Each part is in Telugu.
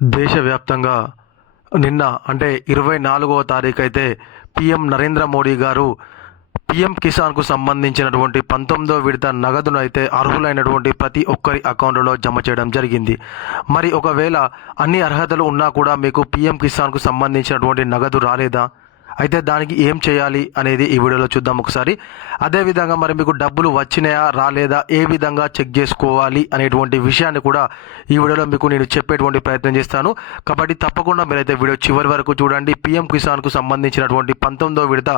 దేశవ్యాప్తంగా నిన్న అంటే ఇరవై నాలుగవ తారీఖు అయితే పిఎం నరేంద్ర మోడీ గారు పిఎం కిసాన్కు సంబంధించినటువంటి పంతొమ్మిదో విడత నగదును అయితే అర్హులైనటువంటి ప్రతి ఒక్కరి అకౌంట్లో జమ చేయడం జరిగింది. మరి ఒకవేళ అన్ని అర్హతలు ఉన్నా కూడా మీకు పిఎం కిసాన్కు సంబంధించినటువంటి నగదు రాలేదా? అయితే దానికి ఏం చేయాలి అనేది ఈ వీడియోలో చూద్దాం ఒకసారి. అదేవిధంగా మరి మీకు డబ్బులు వచ్చినాయా రాలేదా ఏ విధంగా చెక్ చేసుకోవాలి అనేటువంటి విషయాన్ని కూడా ఈ వీడియోలో మీకు నేను చెప్పేటువంటి ప్రయత్నం చేస్తాను. కాబట్టి తప్పకుండా మీరైతే వీడియో చివరి వరకు చూడండి. పిఎం కిసాన్కు సంబంధించినటువంటి పంతొమ్మిదో విడత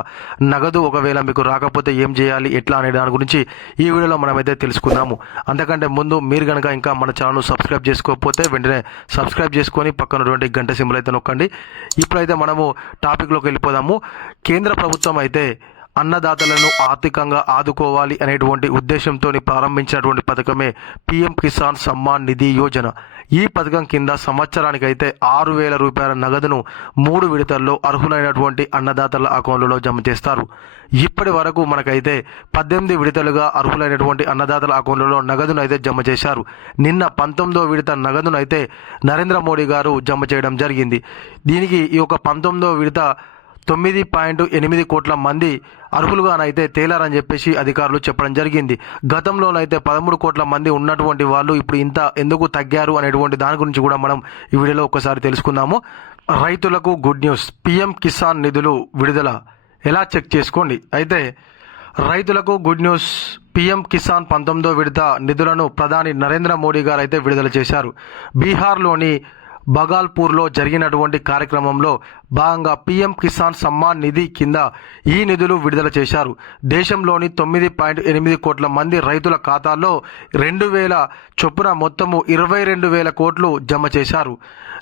నగదు ఒకవేళ మీకు రాకపోతే ఏం చేయాలి ఎట్లా అనే దాని గురించి ఈ వీడియోలో మనమైతే తెలుసుకుందాము. అంతకంటే ముందు మీరు కనుక ఇంకా మన ఛానల్ సబ్స్క్రైబ్ చేసుకోకపోతే వెంటనే సబ్స్క్రైబ్ చేసుకొని పక్కనటువంటి గంట సింబల్ అయితే నొక్కండి. ఇప్పుడైతే మనము టాపిక్లోకి వెళ్ళిపోదాము. కేంద్ర ప్రభుత్వం అయితే అన్నదాతలను ఆర్థికంగా ఆదుకోవాలి అనేటువంటి ఉద్దేశంతో ప్రారంభించినటువంటి పథకమే పిఎం కిసాన్ సమ్మాన్ నిధి యోజన. ఈ పథకం కింద సంవత్సరానికి అయితే ఆరు వేల రూపాయల నగదును మూడు విడతల్లో అర్హులైనటువంటి అన్నదాతల అకౌంట్లలో జమ చేస్తారు. ఇప్పటి వరకు మనకైతే పద్దెనిమిది విడతలుగా అర్హులైనటువంటి అన్నదాతల అకౌంట్లలో నగదును అయితే జమ చేశారు. నిన్న పంతొమ్మిదో విడత నగదును అయితే నరేంద్ర మోడీ గారు జమ చేయడం జరిగింది. దీనికి ఈ యొక్క పంతొమ్మిదో విడత తొమ్మిది పాయింట్ ఎనిమిది కోట్ల మంది అర్హులుగానైతే తేలారని చెప్పేసి అధికారులు చెప్పడం జరిగింది. గతంలోనైతే పదమూడు కోట్ల మంది ఉన్నటువంటి వాళ్ళు ఇప్పుడు ఇంత ఎందుకు తగ్గారు అనేటువంటి దాని గురించి కూడా మనం ఈ వీడియోలో ఒకసారి తెలుసుకుందాము. రైతులకు గుడ్ న్యూస్. పిఎం కిసాన్ నిధులు విడుదల. ఎలా చెక్ చేసుకోండి? అయితే రైతులకు గుడ్ న్యూస్. పీఎం కిసాన్ పంతొమ్మిదో విడత నిధులను ప్రధాని నరేంద్ర మోడీ గారు అయితే విడుదల చేశారు. బీహార్లోని బగాల్పూర్లో జరిగినటువంటి కార్యక్రమంలో భాగంగా పీఎం కిసాన్ సమ్మాన్ నిధి కింద ఈ నిధులు విడుదల చేశారు. దేశంలోని తొమ్మిది పాయింట్ ఎనిమిది కోట్ల మంది రైతుల ఖాతాల్లో రెండు వేల చొప్పున మొత్తము ఇరవై రెండు వేల కోట్లు జమ చేశారు.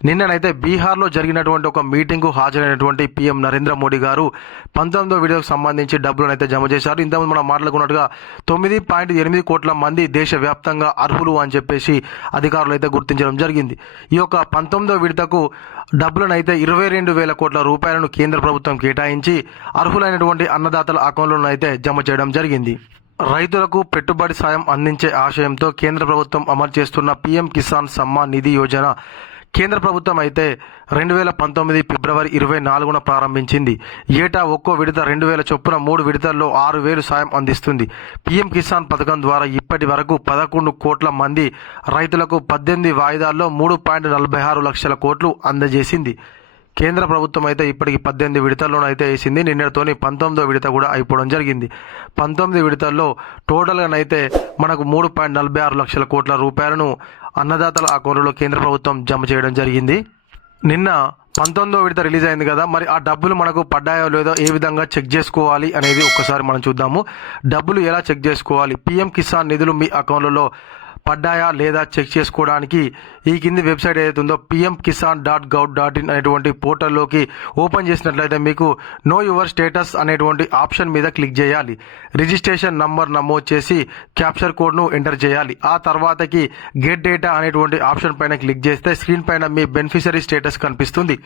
నిన్ననైతే బీహార్లో జరిగినటువంటి ఒక మీటింగ్కు హాజరైనటువంటి పీఎం నరేంద్ర మోడీ గారు పంతొమ్మిదో విడతకు సంబంధించి డబ్బులను అయితే జమ చేశారు. ఇంతకుముందు మనం మాట్లాడుకున్నట్టుగా తొమ్మిది పాయింట్ ఎనిమిది కోట్ల మంది దేశవ్యాప్తంగా అర్హులు అని చెప్పేసి అధికారులు అయితే గుర్తించడం జరిగింది. ఈ యొక్క పంతొమ్మిది విడతకు డబ్బులను అయితే ఇరవై రెండు వేల కోట్ల రూపాయలను కేంద్ర ప్రభుత్వం కేటాయించి అర్హులైనటువంటి అన్నదాతల అకౌంట్లను అయితే జమ చేయడం జరిగింది. రైతులకు పెట్టుబడి సాయం అందించే ఆశయంతో కేంద్ర ప్రభుత్వం అమలు చేస్తున్న పీఎం కిసాన్ సమ్మాన్ నిధి యోజన కేంద్ర ప్రభుత్వం అయితే రెండు వేల పంతొమ్మిది ఫిబ్రవరి ఇరవై నాలుగున ప్రారంభించింది. ఏటా ఒక్కో విడత రెండు వేల చొప్పున మూడు విడతల్లో ఆరు వేలు సాయం అందిస్తుంది. పీఎం కిసాన్ పథకం ద్వారా ఇప్పటి వరకు పదకొండు కోట్ల మంది రైతులకు పద్దెనిమిది వాయిదాల్లో మూడు పాయింట్ నలభై ఆరు లక్షల కోట్లు అందజేసింది. కేంద్ర ప్రభుత్వం అయితే ఇప్పటికి పద్దెనిమిది విడతల్లోనూ అయితే వేసింది. నిన్నటితోని పంతొమ్మిదో విడత కూడా అయిపోవడం జరిగింది. పంతొమ్మిది విడతల్లో టోటల్గానైతే మనకు మూడు పాయింట్ నలభై ఆరు లక్షల కోట్ల రూపాయలను అన్నదాతల అకౌంట్లో కేంద్ర ప్రభుత్వం జమ చేయడం జరిగింది. నిన్న పంతొమ్మిదో విడత రిలీజ్ అయింది కదా మరి ఆ డబ్బులు మనకు పడ్డాయో లేదో ఏ విధంగా చెక్ చేసుకోవాలి అనేది ఒక్కసారి మనం చూద్దాము. డబ్బులు ఎలా చెక్ చేసుకోవాలి? పిఎం కిసాన్ నిధులు మీ అకౌంట్లలో పడ్డాయా లేదా చెక్ చేసుకోవడానికి ఈ కింది వెబ్సైట్ ఏదైతే ఉందో PM Kisan dot gov dot in అనేటువంటి పోర్టల్లోకి ఓపెన్ చేసినట్లయితే మీకు నో యువర్ స్టేటస్ అనేటువంటి ఆప్షన్ మీద క్లిక్ చేయాలి. రిజిస్ట్రేషన్ నంబర్ నమోదు చేసి క్యాప్చర్ కోడ్ను ఎంటర్ చేయాలి. ఆ తర్వాతకి గెట్ డేటా అనేటువంటి ఆప్షన్ పైన క్లిక్ చేస్తే స్క్రీన్ పైన మీ బెనిఫిషరీ స్టేటస్ కనిపిస్తుంది.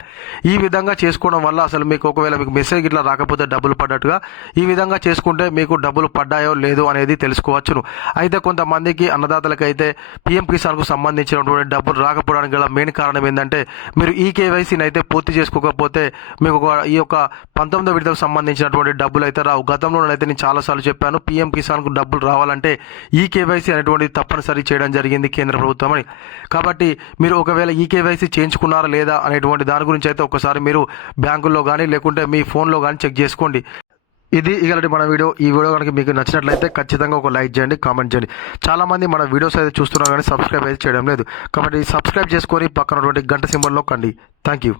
ఈ విధంగా చేసుకోవడం వల్ల అసలు మీకు ఒకవేళ మీకు మెసేజ్ ఇట్లా రాకపోతే డబ్బులు పడ్డట్టుగా ఈ విధంగా చేసుకుంటే మీకు డబ్బులు పడ్డాయో లేదో అనేది తెలుసుకోవచ్చును. అయితే కొంతమందికి అన్నదాతలకై అయితే పిఎం కిసాన్కు సంబంధించినటువంటి డబ్బులు రాకపోవడానికి గల మెయిన్ కారణం ఏంటంటే మీరు ఈ కేవైసీని అయితే పూర్తి చేసుకోకపోతే మీకు ఈ యొక్క పంతొమ్మిదో విడతకు సంబంధించినటువంటి డబ్బులు అయితే రావు. గతంలోనైతే నేను చాలాసార్లు చెప్పాను పిఎం కిసాన్కు డబ్బులు రావాలంటే ఈ కేవైసీ అనేటువంటిది తప్పనిసరి చేయడం జరిగింది కేంద్ర ప్రభుత్వం అని. కాబట్టి మీరు ఒకవేళ ఈ కేవైసీ చేయించుకున్నారా లేదా అనేటువంటి దాని గురించి అయితే ఒకసారి మీరు బ్యాంకుల్లో కానీ లేకుంటే మీ ఫోన్లో కానీ చెక్ చేసుకోండి. ఇది ఇలాంటి మన వీడియో. ఈ వీడియో కనుక మీకు నచ్చినట్లయితే ఖచ్చితంగా ఒక లైక్ చేయండి కామెంట్ చేయండి. చాలామంది మన వీడియోస్ అయితే చూస్తున్నారు కానీ సబ్స్క్రైబ్ అయితే చేయడం లేదు. కాబట్టి సబ్స్క్రైబ్ చేసుకొని పక్కనటువంటి గంట సింబల్లో కండి. Thank you